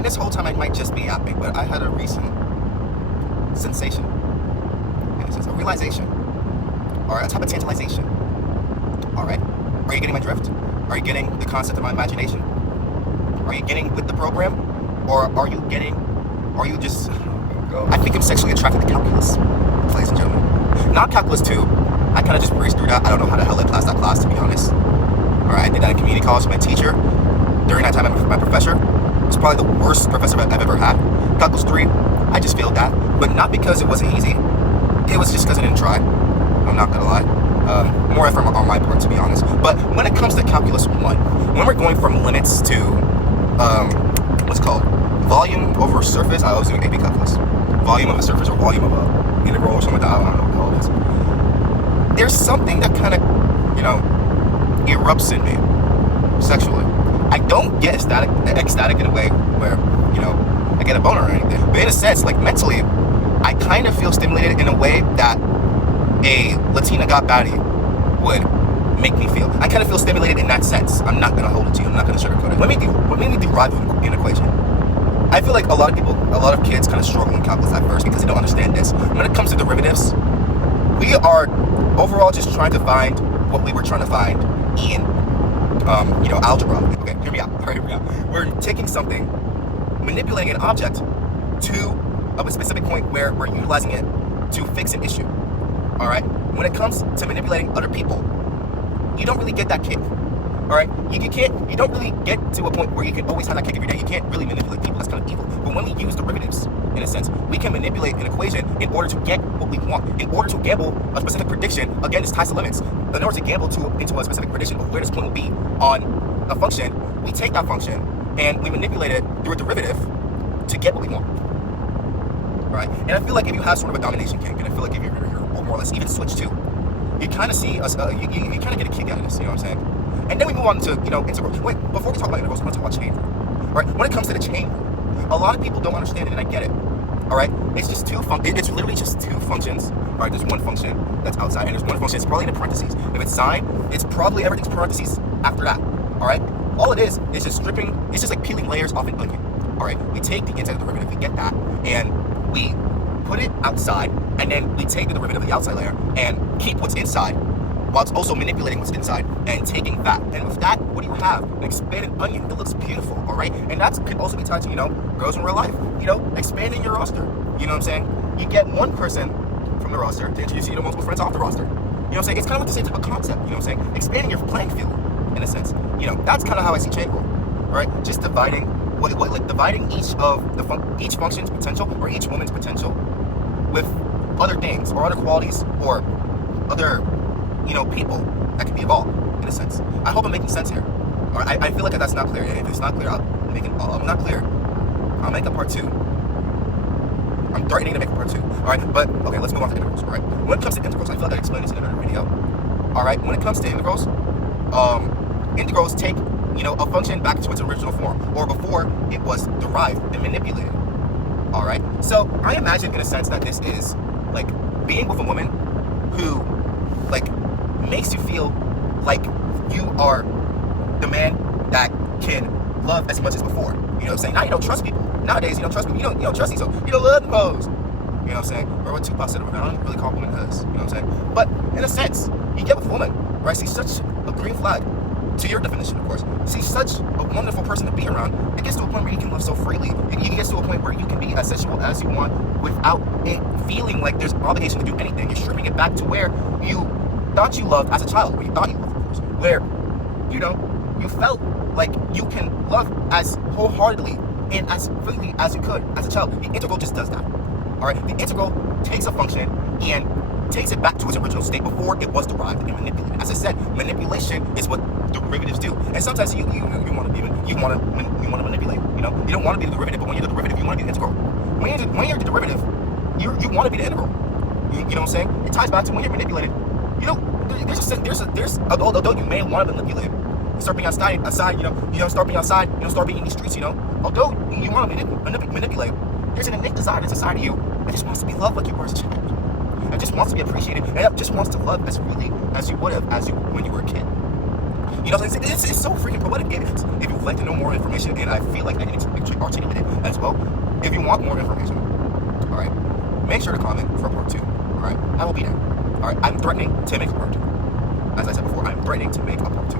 And this whole time I might just be yapping, but I had a recent sensation, and it's just a realization, or a type of tantalization. All right? Are you getting my drift? Are you getting the concept of my imagination? Are you getting with the program? Or are you just... I think I'm sexually attracted to calculus, ladies and gentlemen. Not calculus 2. I kind of just breezed through that. I don't know how the hell I passed that class, to be honest. Alright, I did that in community college with my teacher. During that time, my professor was probably the worst professor I've ever had. Calculus 3, I just failed that. But not because it wasn't easy. It was just because I didn't try. I'm not gonna lie. More effort on my part, to be honest. But when it comes to calculus 1, when we're going from limits to, what's it called? Volume over surface. I was doing AP calculus. Volume of a surface or volume of a integral or something like that. I don't know what the hell it is. There's something that kind of, erupts in me sexually. I don't get ecstatic in a way where, I get a boner or anything. But in a sense, like mentally, I kind of feel stimulated in a way that a Latina got baddie would make me feel. I kind of feel stimulated in that sense. I'm not going to hold it to you. I'm not going to sugarcoat it. What made me derive an equation? I feel like a lot of kids kind of struggle in calculus at first because they don't understand this. When it comes to derivatives, we are overall just trying to find what we were trying to find in, algebra. Okay, hear me out. All right, hear me out. We're taking something, manipulating an object to a specific point where we're utilizing it to fix an issue. All right. When it comes to manipulating other people, you don't really get that kick. All right. You don't really get to a point where you can always have that kick every day. You can't really manipulate people. That's kind of evil. But when we use derivatives, in a sense, we can manipulate an equation in order to get what we want. In order to gamble a specific prediction, again, this ties to limits. In order to gamble into a specific prediction of where this point will be on a function, we take that function and we manipulate it through a derivative to get what we want. Right? And I feel like if you have sort of a domination kink, and I feel like if you're more or less even switch too, you kind of see us, you kind of get a kick out of this, you know what I'm saying? And then we move on to, integrals. Wait, before we talk about integrals, I want to talk about chain rule. All right? When it comes to the chain rule, a lot of people don't understand it, and I get it. All right? It's just it's literally just two functions. All right? There's one function that's outside, and there's one function that's probably in the parentheses. If it's sine, it's probably everything's parentheses after that. All right? All it is just stripping, it's just like peeling layers off an onion. All right? We take the inside of the derivative, we get that, and we put it outside, and then we take the derivative of the outside layer and keep what's inside, while it's also manipulating what's inside and taking that. And with that, what do you have? An expanded onion. It looks beautiful, all right? And that could also be tied to, girls in real life. Expanding your roster. You know what I'm saying? You get one person from the roster to introduce you to multiple friends off the roster. You know what I'm saying? It's kind of like the same type of concept, you know what I'm saying? Expanding your playing field, in a sense. That's kind of how I see chain rule, all right? Just dividing each function's potential or each woman's potential with other things or other qualities or other, people that can be involved, in a sense. I hope I'm making sense here. Or I feel like that's not clear. And if it's not clear, I'm not clear. I'll make a part 2. I'm threatening to make a part 2. All right, but okay, let's move on to integrals. All right, when it comes to integrals, I feel like I explained this in another video. All right, when it comes to integrals, integrals take a function back to its original form, or before it was derived and manipulated. All right, so I imagine in a sense that this is like being with a woman who makes you feel like you are the man that can love as much as before. You know what I'm saying? Now you don't trust people. Nowadays you don't trust people. You don't trust these. You don't love them hoes. You know what I'm saying? Or what Tupac said, I don't really call women hoes. You know what I'm saying? But in a sense, you get with a woman, right? She's such a green flag. To your definition, of course. She's such a wonderful person to be around. It gets to a point where you can love so freely. It gets to a point where you can be as sensual as you want without it feeling like there's an obligation to do anything. You're stripping it back to where you thought you loved as a child, where you thought you loved, of course. Where, you felt like you can love as wholeheartedly and as freely as you could as a child. The integral just does that. All right? The integral takes a function and takes it back to its original state before it was derived and manipulated. As I said, manipulation is what derivatives do. And sometimes you want to manipulate. You don't want to be the derivative, but when you're the derivative, you want to be the integral. When you're the derivative, you want to be the integral. You know what I'm saying? It ties back to when you're manipulated. Although you may want to manipulate, start being outside. Start being outside. Start being in the streets. Although you want to manipulate, there's an innate desire that's inside of you that just wants to be loved like you were as a child. It just wants to be appreciated, and it just wants to love as freely as you would have when you were a kid. You know, it's so freaking poetic. It is. If you'd like to know more information, and I feel like I didn't actually articulate it as well, if you want more information, all right, make sure to comment for part 2. All right, I will be there. All right, I'm threatening to make a part 2. As I said before, I'm threatening to make a part 2.